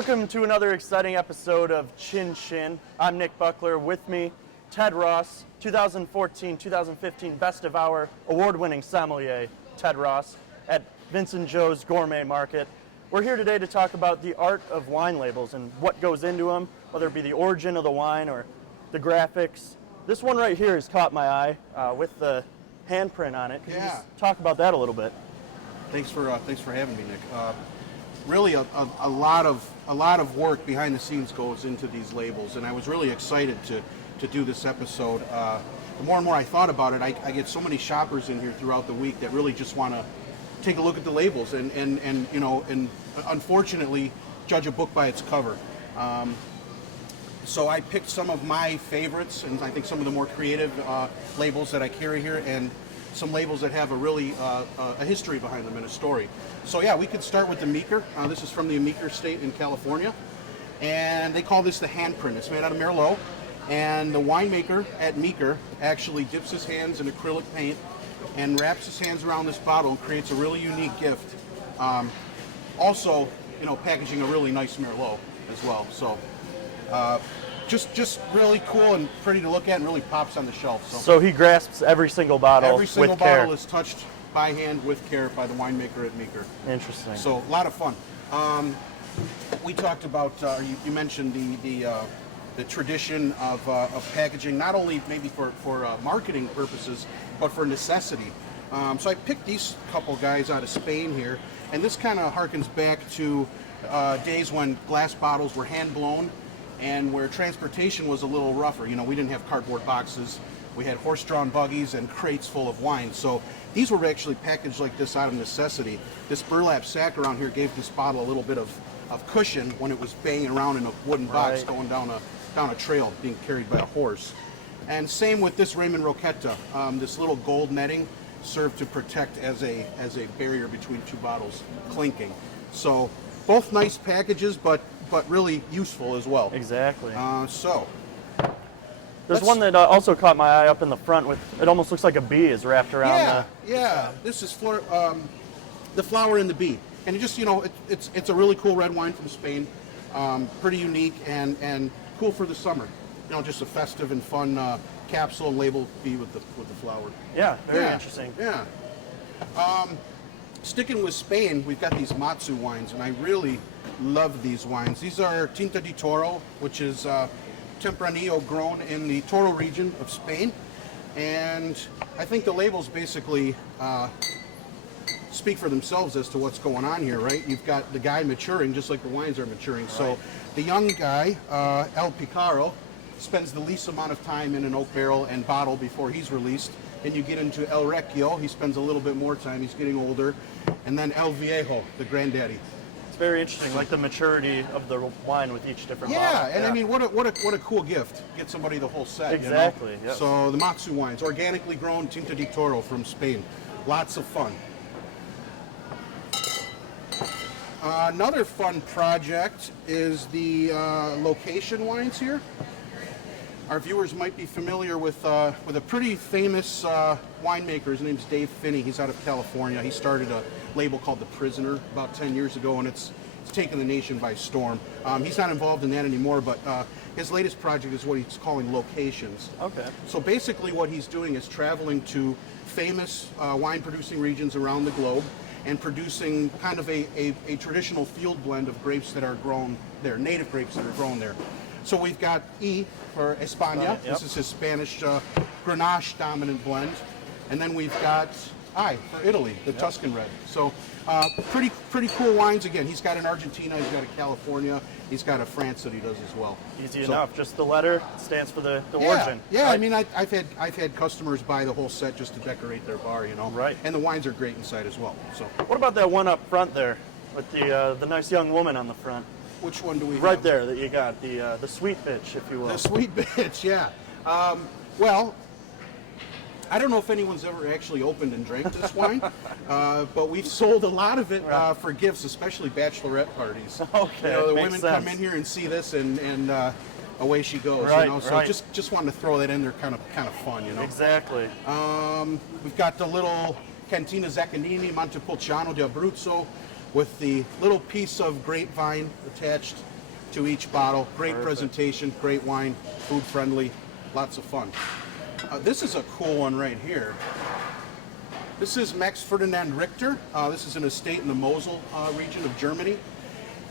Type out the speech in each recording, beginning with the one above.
Welcome to another exciting episode of Cin Cin. I'm Nick Buckler. With me, Ted Ross, 2014-2015 Best of Hour award-winning sommelier, Ted Ross, at Vincent Joe's Gourmet Market. We're here today to talk about the art of wine labels and what goes into them, whether it be the origin of the wine or the graphics. This one right here has caught my eye with the handprint on it. Could you just talk about that a little bit? Thanks for having me, Nick. Really, a lot of work behind the scenes goes into these labels, and I was really excited to do this episode. The more and more I thought about it, I get so many shoppers in here throughout the week that really just want to take a look at the labels and unfortunately judge a book by its cover. So I picked some of my favorites, and I think some of the more creative labels that I carry here, and some labels that have a really a history behind them and a story. So yeah, we could start with the Meeker. This is from the Meeker State in California, and they call this the handprint. It's made out of Merlot, and the winemaker at Meeker actually dips his hands in acrylic paint and wraps his hands around this bottle and creates a really unique gift. Also, packaging a really nice Merlot as well. So just really cool and pretty to look at, and really pops on the shelf. So he grasps every single bottle. Every single with care. bottle is touched by hand with care by the winemaker at Meeker. Interesting. So a lot of fun. We talked about you mentioned the tradition of packaging, not only maybe for marketing purposes, but for necessity. So I picked these couple guys out of Spain here, and this kind of harkens back to days when glass bottles were hand blown, and where transportation was a little rougher. We didn't have cardboard boxes. We had horse-drawn buggies and crates full of wine. So these were actually packaged like this out of necessity. This burlap sack around here gave this bottle a little bit of cushion when it was banging around in a wooden box going down a trail, being carried by a horse. And same with this Raymond Roqueta. This little gold netting served to protect as a barrier between two bottles clinking. So both nice packages, but really useful as well. Exactly. There's one that also caught my eye up in the front with, it almost looks like a bee is wrapped around This is the flower and the bee. And it just, it's a really cool red wine from Spain. Pretty unique and cool for the summer. Just a festive and fun capsule and label bee with the flower. Yeah, very interesting. Yeah. Sticking with Spain, we've got these Matsu wines, and I really love these wines. These are Tinta de Toro, which is Tempranillo grown in the Toro region of Spain. And I think the labels basically speak for themselves as to what's going on here, right? You've got the guy maturing just like the wines are maturing. Right. So the young guy, El Picaro, spends the least amount of time in an oak barrel and bottle before he's released. And you get into El Recchio, he spends a little bit more time, he's getting older. And then El Viejo, the granddaddy. It's very interesting, like the maturity of the wine with each different bottle. And I mean, what a cool gift. Get somebody the whole set. Exactly. Yep. So the Matsu wines, organically grown Tinta de Toro from Spain. Lots of fun. Another fun project is the location wines here. Our viewers might be familiar with a pretty famous winemaker. His name's Dave Finney. He's out of California. He started a label called The Prisoner about 10 years ago, and it's taken the nation by storm. He's not involved in that anymore, but his latest project is what he's calling Locations. Okay. So basically what he's doing is traveling to famous wine-producing regions around the globe and producing kind of a traditional field blend of grapes that are grown there, native grapes that are grown there. So we've got E for España. Yep. This is his Spanish Grenache dominant blend. And then we've got I for Italy, the Tuscan red. So pretty cool wines. Again, he's got an Argentina, he's got a California, he's got a France that he does as well. Easy enough. Just the letter stands for the origin. Yeah, right? I mean, I've had customers buy the whole set just to decorate their bar, Right. And the wines are great inside as well. So what about that one up front there with the nice young woman on the front? Which one do we have? Right there that you got, the sweet bitch, if you will. The sweet bitch, yeah. Well, I don't know if anyone's ever actually opened and drank this wine, but we've sold a lot of it for gifts, especially bachelorette parties. Okay, the makes women sense. come in here and see this, and away she goes. Right, So right. just wanted to throw that in there, kind of fun, Exactly. We've got the little Cantina Zaccanini Montepulciano di Abruzzo with the little piece of grapevine attached to each bottle. Great Perfect. presentation, great wine, food friendly, lots of fun. This is a cool one right here. This is Max Ferdinand Richter. This is an estate in the Mosel region of Germany,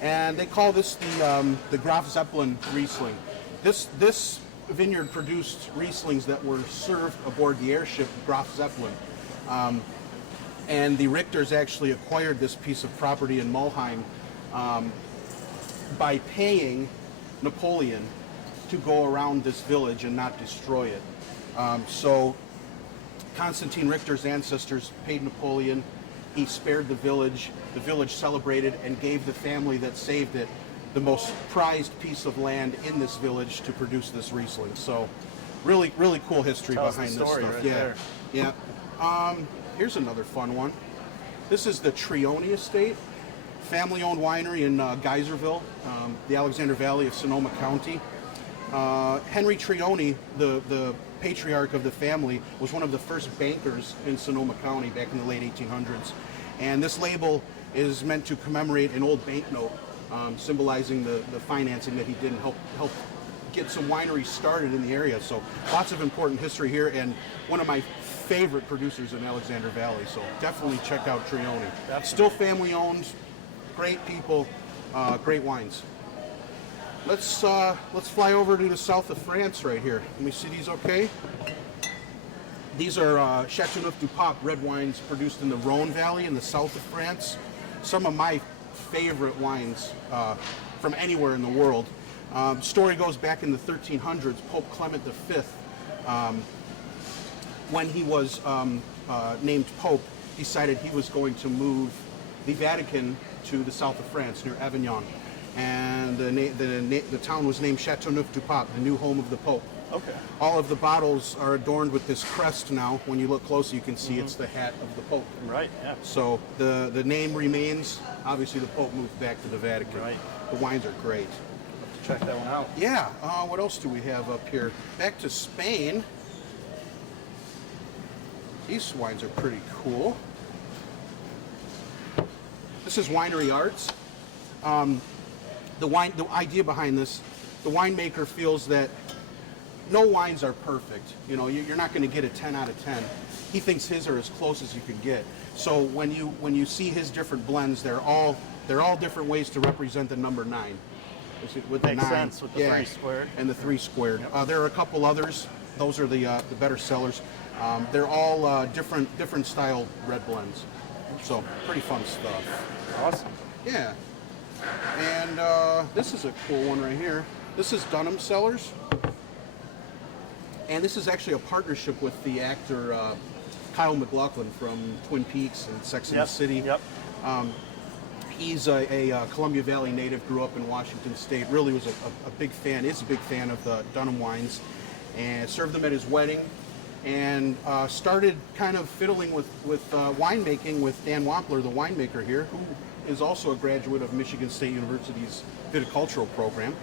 and they call this the Graf Zeppelin Riesling. This vineyard produced Rieslings that were served aboard the airship Graf Zeppelin. And the Richters actually acquired this piece of property in Mulheim by paying Napoleon to go around this village and not destroy it. So Constantine Richter's ancestors paid Napoleon. He spared the village. The village celebrated and gave the family that saved it the most prized piece of land in this village to produce this Riesling. So really, really cool history Tells behind the this story stuff. right Yeah, there. yeah. Here's another fun one. This is the Trioni Estate, family-owned winery in Geyserville, the Alexander Valley of Sonoma County. Henry Trioni, the patriarch of the family, was one of the first bankers in Sonoma County back in the late 1800s. And this label is meant to commemorate an old banknote, symbolizing the financing that he did and help get some wineries started in the area. So lots of important history here, and one of my favorite producers in Alexander Valley. So definitely check out Trioni. Still family owned, great people, great wines. Let's fly over to the south of France right here. Let me see these okay. These are Châteauneuf-du-Pape red wines produced in the Rhone Valley in the south of France. Some of my favorite wines from anywhere in the world. Story goes back in the 1300s. Pope Clement V, when he was named Pope, decided he was going to move the Vatican to the south of France near Avignon. And the town was named Châteauneuf-du-Pape, the new home of the Pope. Okay. All of the bottles are adorned with this crest now. When you look closer, you can see it's the hat of the Pope. Right, yeah. So the name remains. Obviously, the Pope moved back to the Vatican. Right. The wines are great. Check that one out. Yeah. What else do we have up here? Back to Spain. These wines are pretty cool. This is Winery Arts. The idea behind this, the winemaker feels that no wines are perfect. You know, you're not going to get a 10 out of 10. He thinks his are as close as you can get. So when you see his different blends, they're all different ways to represent the number 9. With the Makes 9, sense with the 3 squared. and the 3 squared. Yep. There are a couple others. Those are the better sellers. They're all different style red blends. So pretty fun stuff. Awesome. Yeah. And this is a cool one right here. This is Dunham Cellars. And this is actually a partnership with the actor Kyle MacLachlan from Twin Peaks and Sex and the City. Yep. He's a Columbia Valley native, grew up in Washington State, really was a big fan, is a big fan of the Dunham wines, and served them at his wedding, and started kind of fiddling with winemaking with Dan Wampler, the winemaker here, who is also a graduate of Michigan State University's viticultural program.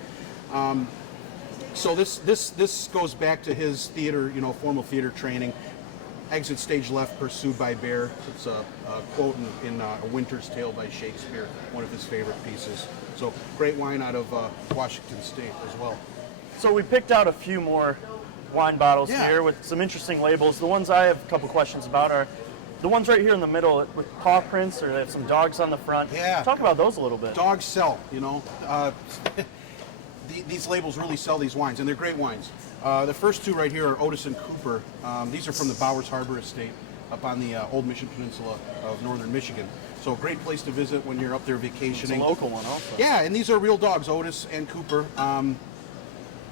So this goes back to his theater, formal theater training. Exit stage left, pursued by bear. It's a quote in A Winter's Tale by Shakespeare, one of his favorite pieces. So great wine out of Washington State as well. So we picked out a few more wine bottles Yeah. here with some interesting labels. The ones I have a couple questions about are the ones right here in the middle with paw prints, or they have some dogs on the front. Yeah. Talk about those a little bit. Dogs sell, These labels really sell these wines, and they're great wines. The first two right here are Otis and Cooper. These are from the Bowers Harbor Estate up on the Old Mission Peninsula of northern Michigan. So a great place to visit when you're up there It's a vacationing. local one also. Yeah, and these are real dogs, Otis and Cooper.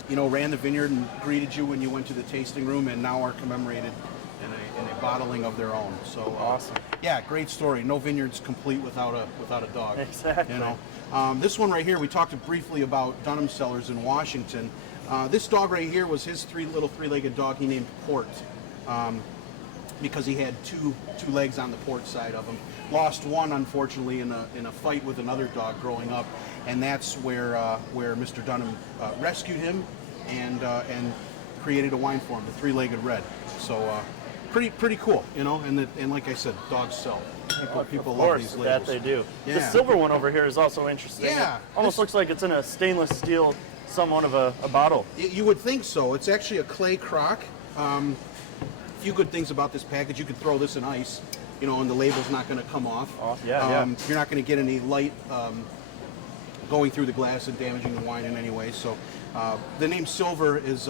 Ran the vineyard and greeted you when you went to the tasting room, and now are commemorated in a bottling of their own. So Awesome. Yeah, great story. No vineyard's complete without a dog. Exactly. This one right here, we talked briefly about Dunham Cellars in Washington. This dog right here was his little three-legged dog he named Port, because he had two legs on the port side of him. Lost one, unfortunately, in a fight with another dog growing up, and that's where Mr. Dunham rescued him and created a wine for him, the three-legged red. So pretty cool, and like I said, dogs sell. People of love course, these labels. that they do. The Yeah. silver one over here is also interesting. Yeah, It almost looks like it's in a stainless steel, somewhat of a bottle. You would think so. It's actually a clay crock. Few good things about this package. You could throw this in ice, and the label's not going to come off. Yeah. You're not going to get any light going through the glass and damaging the wine in any way. So the name silver is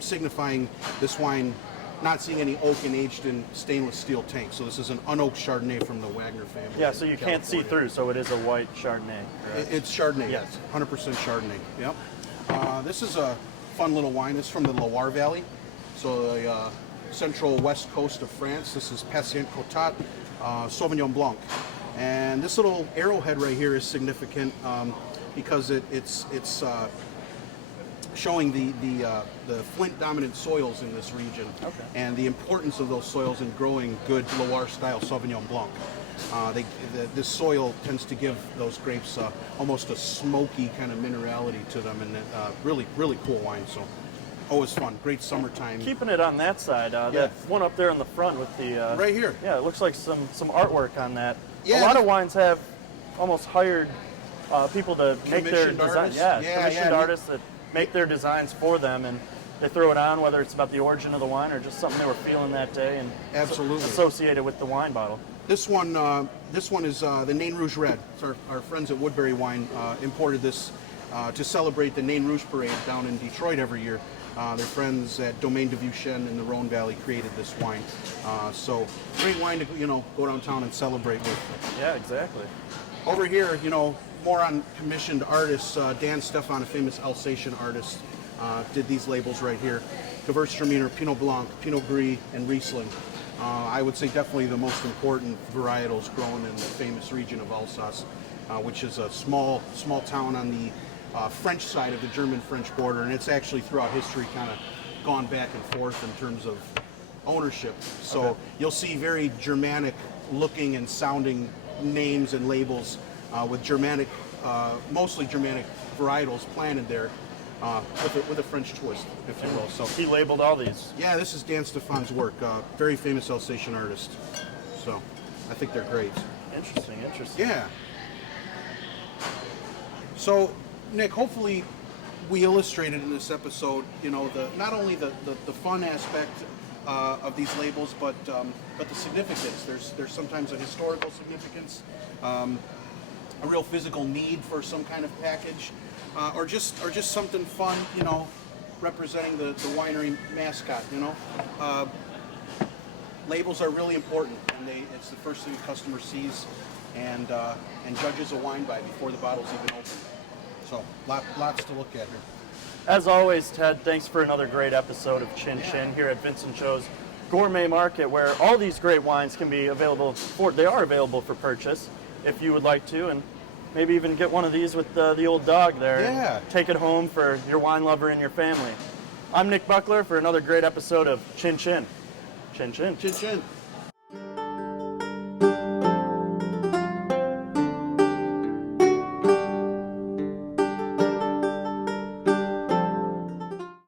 signifying this wine not seeing any oak and aged in stainless steel tanks. So this is an unoaked Chardonnay from the Wagner family. Yeah, so you can't see California. through, so it is a white Chardonnay. correct? It's Chardonnay, Yes. yes. 100% Chardonnay. Yep. This is a fun little wine. It's from the Loire Valley, so the central west coast of France. This is Patient Cotat Sauvignon Blanc. And this little arrowhead right here is significant because it's showing the flint-dominant soils in this region, and the importance of those soils in growing good Loire-style Sauvignon Blanc. This soil tends to give those grapes almost a smoky kind of minerality to them, and really, really cool wine. So, always fun. Great summertime. Keeping it on that side, that one up there in the front with the... Right here. Yeah, it looks like some artwork on that. Yeah, a lot of wines have almost hired people to make their Commissioned design. artists. Yeah, commissioned yeah. artists that make their designs for them, and they throw it on, whether it's about the origin of the wine or just something they were feeling that day, and Absolutely. associated with the wine bottle. This one is the Nain Rouge Red. It's our friends at Woodbury Wine imported this to celebrate the Nain Rouge Parade down in Detroit every year. Their friends at Domaine de Vieuxchen in the Rhone Valley created this wine. So great wine to go downtown and celebrate with. Yeah, exactly. Over here, more on commissioned artists. Dan Stefan, a famous Alsatian artist, did these labels right here. Gewürztraminer, Pinot Blanc, Pinot Gris, and Riesling. I would say definitely the most important varietals grown in the famous region of Alsace, which is a small town on the French side of the German-French border, and it's actually throughout history kind of gone back and forth in terms of ownership. So you'll see very Germanic looking and sounding names and labels with Germanic, mostly Germanic varietals planted there with a French twist, if you will. So He labeled all these. yeah, this is Dan Stefan's work, very famous Alsatian artist. So I think they're great. Interesting. Yeah. So, Nick, hopefully we illustrated in this episode, not only the fun aspect of these labels, but the significance. There's sometimes a historical significance, a real physical need for some kind of package, or just something fun, representing the winery mascot. Labels are really important, and it's the first thing the customer sees and judges a wine by before the bottle's even open. So lots to look at here. As always, Ted, thanks for another great episode of Cin Cin here at Vincent Cho's Gourmet Market, where all these great wines can be available they are available for purchase if you would like to, and maybe even get one of these with the old dog there. Yeah. And take it home for your wine lover and your family. I'm Nick Buckler for another great episode of Cin Cin. Cin Cin. Chin chin.